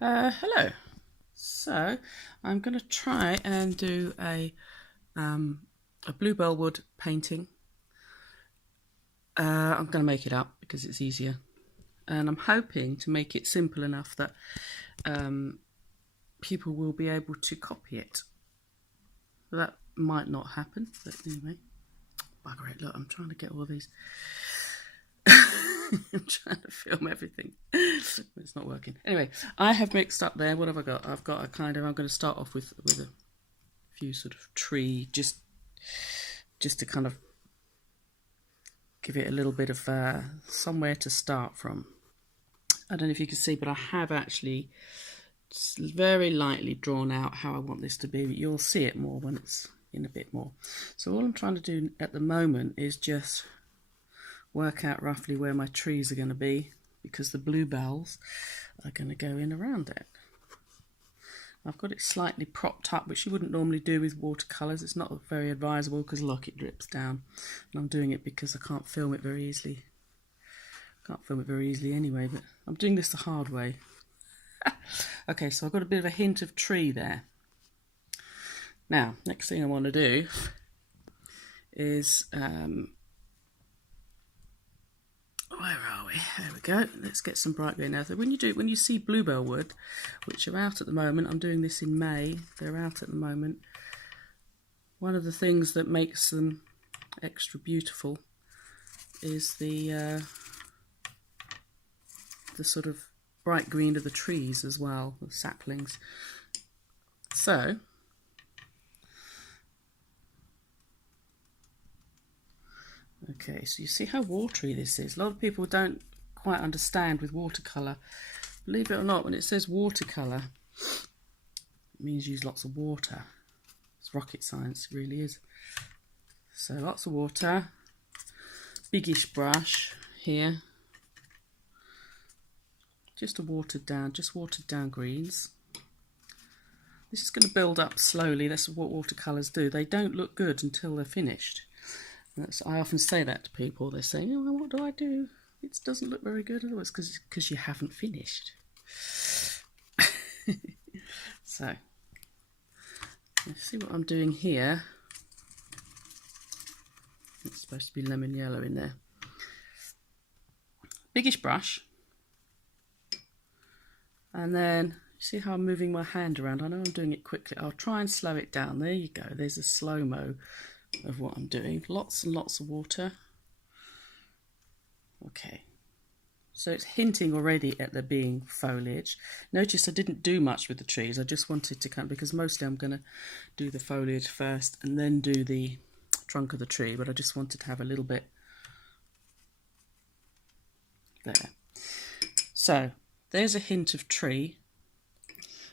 Hello. So I'm going to try and do a bluebell wood painting. I'm going to make it up because it's easier, and I'm hoping to make it simple enough that people will be able to copy it. That might not happen, but anyway. Bugger it, look, I'm trying to get all these. I'm trying to film everything. It's not working. Anyway, I have mixed up there. What have I got? I've got a kind of, I'm going to start off with a few sort of tree, just to kind of give it a little bit of somewhere to start from. I don't know if you can see, but I have actually very lightly drawn out how I want this to be. But you'll see it more when it's in a bit more. So all I'm trying to do at the moment is just work out roughly where my trees are going to be, because the bluebells are going to go in around it. I've got it slightly propped up, which you wouldn't normally do with watercolours. It's not very advisable because look, it drips down. And I'm doing it because I can't film it very easily. Can't film it very easily anyway, but I'm doing this the hard way. Okay, so I've got a bit of a hint of tree there. Now, next thing I want to do is where are we? There we go. Let's get some bright green. Now, when you see bluebell wood, which are out at the moment, I'm doing this in May. They're out at the moment. One of the things that makes them extra beautiful is the sort of bright green of the trees as well, the saplings. So okay, so you see how watery this is. A lot of people don't quite understand with watercolour. Believe it or not, when it says watercolour, it means use lots of water. It's rocket science, it really is. So lots of water, biggish brush here. Just watered down greens. This is going to build up slowly. That's what watercolours do. They don't look good until they're finished. I often say that to people. They're saying, oh, what do I do? It doesn't look very good. It's because you haven't finished. So, let's see what I'm doing here. It's supposed to be lemon yellow in there. Biggish brush. And then, see how I'm moving my hand around? I know I'm doing it quickly. I'll try and slow it down. There you go. There's a slow-mo of what I'm doing. Lots and lots of water. Okay, so it's hinting already at there being foliage. Notice I didn't do much with the trees. I just wanted to because mostly I'm going to do the foliage first and then do the trunk of the tree, but I just wanted to have a little bit there. So there's a hint of tree.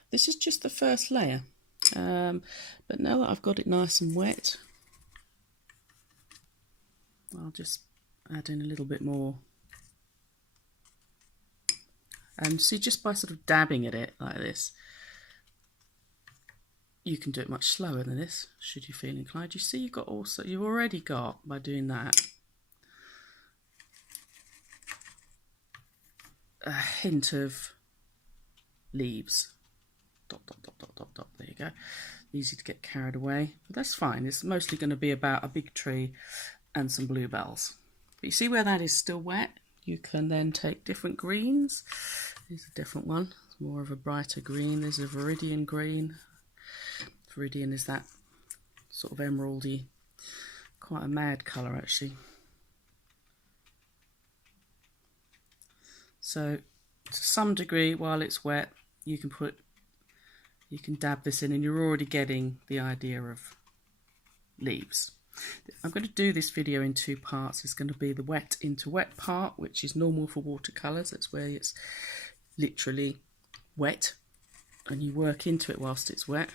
This is just the first layer, but now that I've got it nice and wet, I'll just add in a little bit more. And see, just by sort of dabbing at it like this, you can do it much slower than this, should you feel inclined. You see, you've already got, by doing that, a hint of leaves. Dot, dot, dot, dot, dot, dot. There you go. Easy to get carried away, but that's fine. It's mostly going to be about a big tree and some bluebells. But you see where that is still wet? You can then take different greens. Here's a different one. It's more of a brighter green. There's a viridian green. Viridian is that sort of emeraldy, quite a mad colour actually. So to some degree, while it's wet, you can dab this in and you're already getting the idea of leaves. I'm going to do this video in two parts. It's going to be the wet into wet part, which is normal for watercolours. That's where it's literally wet and you work into it whilst it's wet.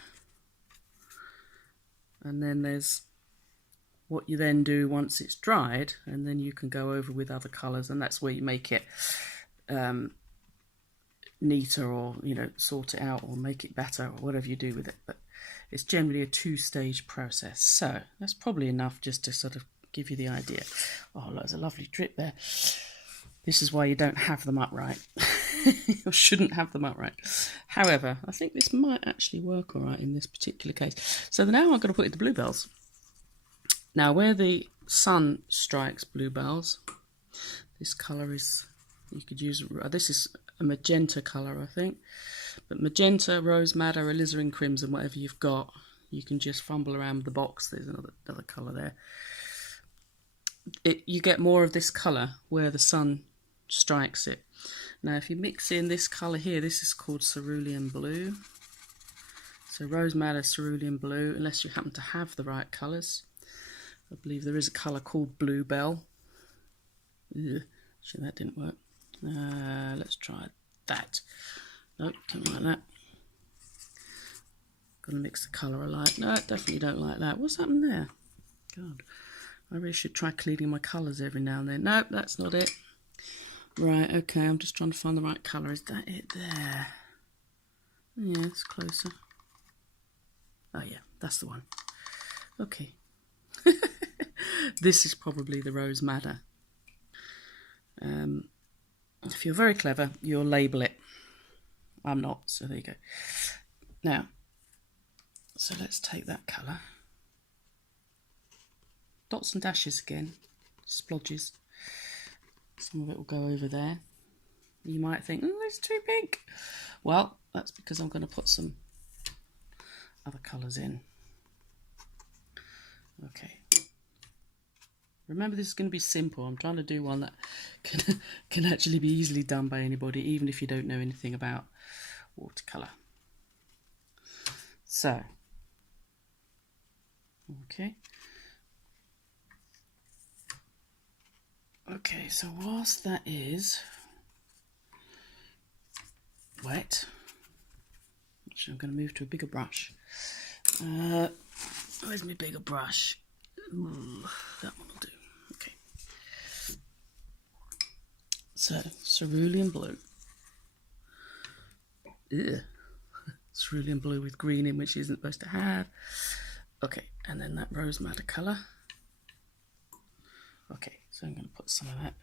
And then there's what you then do once it's dried, and then you can go over with other colours, and that's where you make it neater, or sort it out or make it better, or whatever you do with it. But it's generally a two-stage process. So that's probably enough just to sort of give you the idea. Oh, look, there's a lovely drip there. This is why you don't have them upright. I shouldn't have them upright. However, I think this might actually work all right in this particular case. So now I'm going to put in the bluebells. Now, where the sun strikes bluebells, this colour is, you could use, this is a magenta colour, I think. But magenta, rose madder, alizarin crimson, whatever you've got, you can just fumble around with the box. There's another colour there. You get more of this colour where the sun strikes it. Now, if you mix in this colour here, this is called cerulean blue. So rose madder, cerulean blue, unless you happen to have the right colours. I believe there is a colour called bluebell. Ugh, actually, that didn't work. Let's try that. Nope, don't like that. Gonna mix the colour I like. No, definitely don't like that. What's happened there? God, I really should try cleaning my colours every now and then. Nope, that's not it. Right, okay, I'm just trying to find the right colour. Is that it there? Yeah, it's closer. Oh yeah, that's the one. Okay. This is probably the rose madder. If you're very clever, you'll label it. I'm not, so there you go. Now, so let's take that colour. Dots and dashes again, splodges. Some of it will go over there. You might think, oh, it's too pink. Well, that's because I'm going to put some other colours in. Okay. Remember, this is going to be simple. I'm trying to do one that can actually be easily done by anybody, even if you don't know anything about watercolour. So, okay. Okay, so whilst that is wet, actually I'm going to move to a bigger brush. Where's my bigger brush? Ooh, that one will do. Okay. So, cerulean blue. Ugh. Cerulean blue with green in, which isn't supposed to have. Okay, and then that rose madder colour. Okay, so I'm going to put some of that.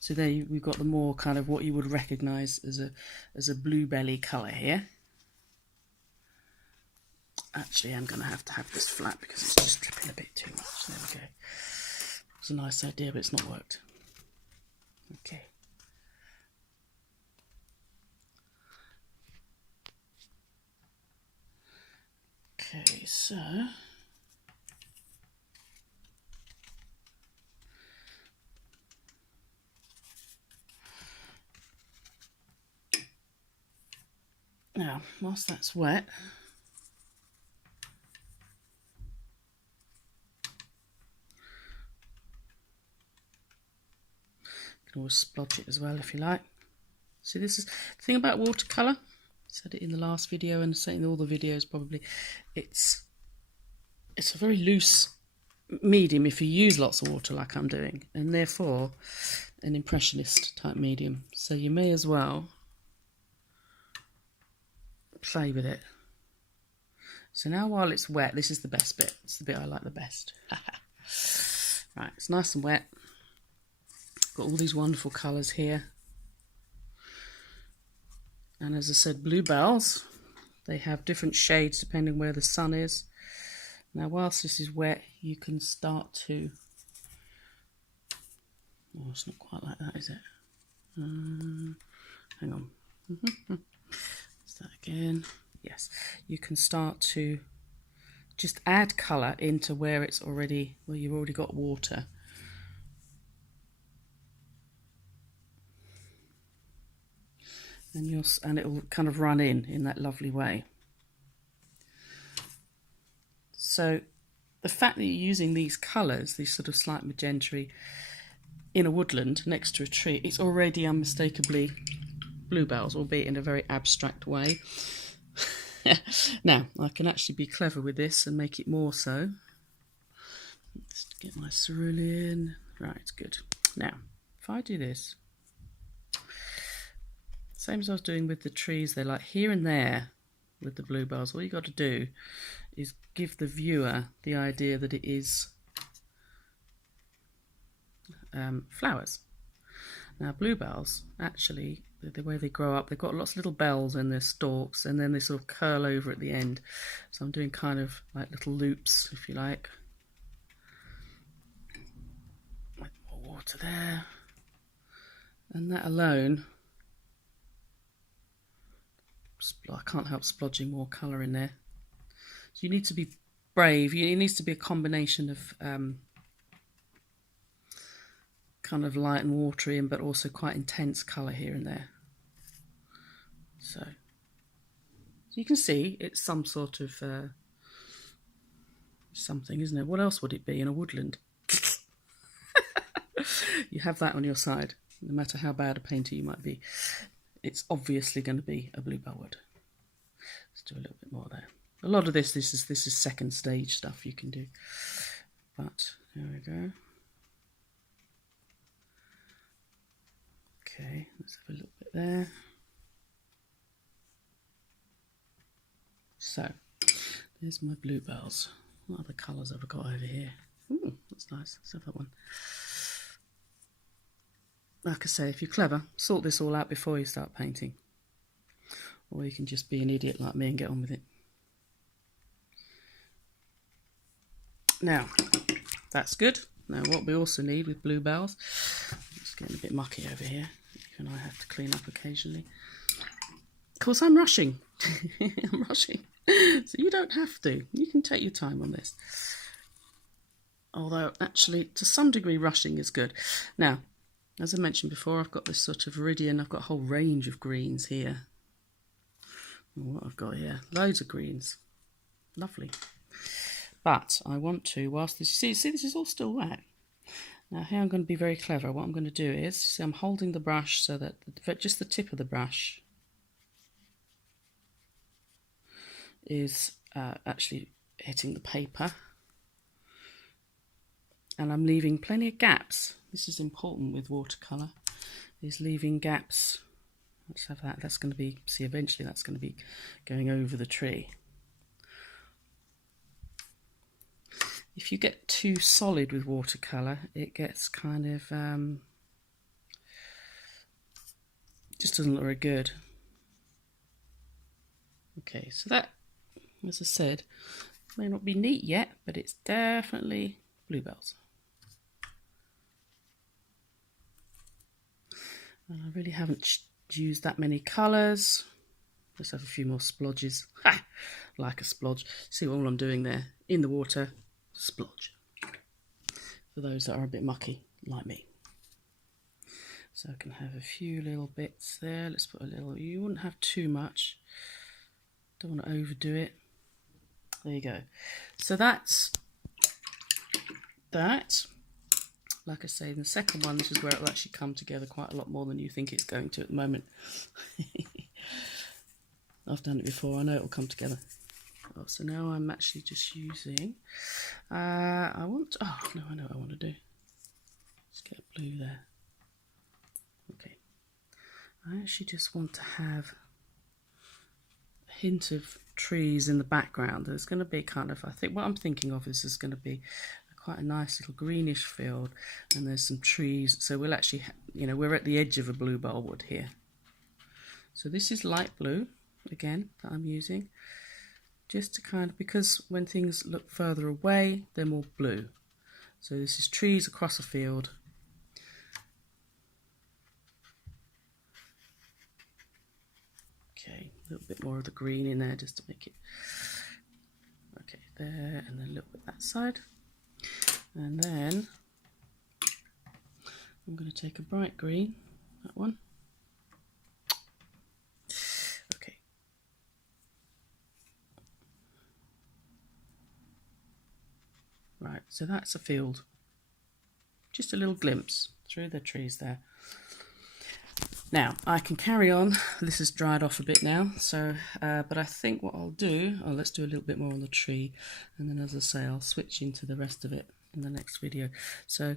So there we've got the more kind of what you would recognise as a bluebelly colour here. Actually, I'm going to have this flat because it's just dripping a bit too much. There we go. It's a nice idea, but it's not worked. Okay. Okay, so now, whilst that's wet, you can always splodge it as well if you like. See, this is the thing about watercolour. I said it in the last video and saying in all the videos probably. It's a very loose medium if you use lots of water like I'm doing, and therefore an impressionist type medium. So you may as well play with it. So now while it's wet, this is the best bit. It's the bit I like the best. Right, it's nice and wet. Got all these wonderful colours here. And as I said, bluebells, they have different shades depending where the sun is. Now whilst this is wet, you can start to... Oh, it's not quite like that, is it? Hang on. Let's that again. Yes, you can start to just add colour into where it's already, where you've already got water. And it will kind of run in that lovely way. So the fact that you're using these colours, these sort of slight magenta in a woodland next to a tree, it's already unmistakably bluebells, albeit in a very abstract way. Now, I can actually be clever with this and make it more so. Let's get my cerulean. Right, good. Now, if I do this, same as I was doing with the trees, they're like here and there with the bluebells. All you got to do is give the viewer the idea that it is flowers. Now, bluebells actually the way they grow up. They've got lots of little bells in their stalks, and then they sort of curl over at the end. So I'm doing kind of like little loops, if you like. With more water there. And that alone, I can't help splodging more colour in there. So you need to be brave. It needs to be a combination of kind of light and watery, but also quite intense colour here and there. So you can see it's some sort of something, isn't it? What else would it be in a woodland? You have that on your side, no matter how bad a painter you might be. It's obviously going to be a bluebell wood. Let's do a little bit more there. A lot of this is second stage stuff you can do. But there we go. Okay, let's have a little bit there. So, there's my bluebells. What other colours have I got over here? Ooh, that's nice. Let's have that one. Like I say, if you're clever, sort this all out before you start painting. Or you can just be an idiot like me and get on with it. Now, that's good. Now what we also need with bluebells, it's getting a bit mucky over here. Even I have to clean up occasionally. Of course, I'm rushing. I'm rushing. So you don't have to. You can take your time on this. Although, actually, to some degree, rushing is good. Now, as I mentioned before, I've got this sort of viridian. I've got a whole range of greens here. What I've got here, loads of greens. Lovely. But I want to, whilst this, see this is all still wet. Now here I'm going to be very clever. What I'm going to do is, see, I'm holding the brush so that just the tip of the brush is actually hitting the paper. And I'm leaving plenty of gaps. This is important with watercolour, is leaving gaps. Let's have that. That's going to be, see, eventually that's going to be going over the tree. If you get too solid with watercolour, it gets kind of, just doesn't look very good. Okay, so that, as I said, may not be neat yet, but it's definitely bluebells. And I really haven't used that many colours. Let's have a few more splodges. Ha! Like a splodge. See all I'm doing there? In the water. Splodge, for those that are a bit mucky like me. So I can have a few little bits there. Let's put a little, you wouldn't have too much, don't want to overdo it. There you go. So that's that. Like I say, in the second one, this is where it will actually come together quite a lot more than you think it's going to at the moment. I've done it before, I know it will come together. Oh, so now I'm actually just using, I know what I want to do. Let's get a blue there. Okay. I actually just want to have a hint of trees in the background. There's going to be kind of, I think what I'm thinking of is there's going to be quite a nice little greenish field and there's some trees. So we'll actually, we're at the edge of a bluebell wood here. So this is light blue, again, that I'm using. Just to kind of, because when things look further away, they're more blue. So this is trees across a field. Okay, a little bit more of the green in there just to make it, okay, there, and then a little bit that side. And then I'm going to take a bright green, that one. Right, so that's a field. Just a little glimpse through the trees there. Now, I can carry on. This has dried off a bit now, so but I think what I'll do, let's do a little bit more on the tree, and then as I say, I'll switch into the rest of it in the next video. So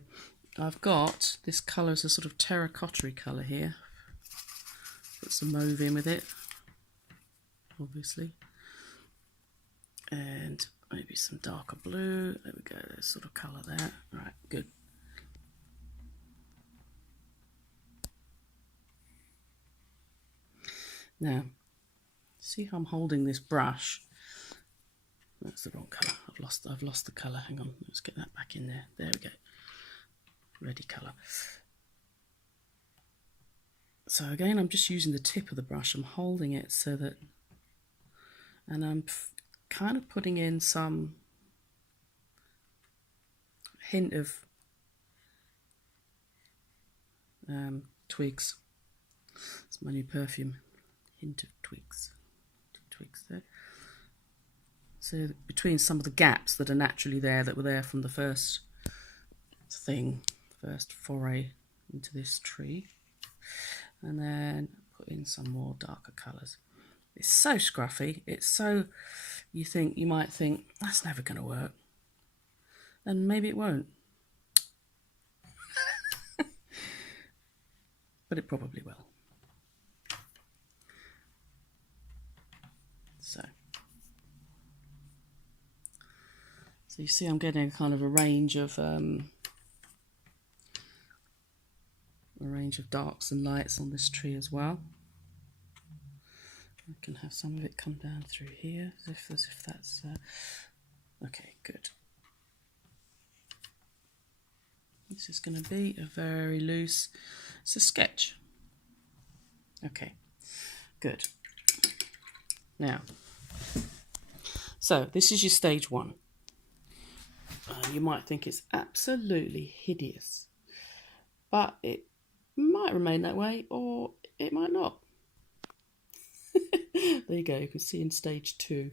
I've got this colour, is a sort of terracotta colour here. Put some mauve in with it, obviously. And maybe some darker blue. There we go, there's sort of colour there. Right, good. Now, see how I'm holding this brush? That's the wrong colour. I've lost the colour. Hang on, let's get that back in there. There we go. Ready colour. So again, I'm just using the tip of the brush. I'm holding it so that, and I'm kind of putting in some hint of twigs. It's my new perfume. Hint of twigs. Twigs there. So between some of the gaps that are naturally there, that were there from the first foray into this tree. And then put in some more darker colours. It's so scruffy. It's so, you might think, that's never going to work. And maybe it won't. But it probably will. So you see I'm getting kind of a range of darks and lights on this tree as well. I can have some of it come down through here as if that's okay, good. This is going to be a very loose, it's a sketch. Okay, good. Now, so this is your stage one. You might think it's absolutely hideous, but it might remain that way or it might not. There you go, you can see in stage two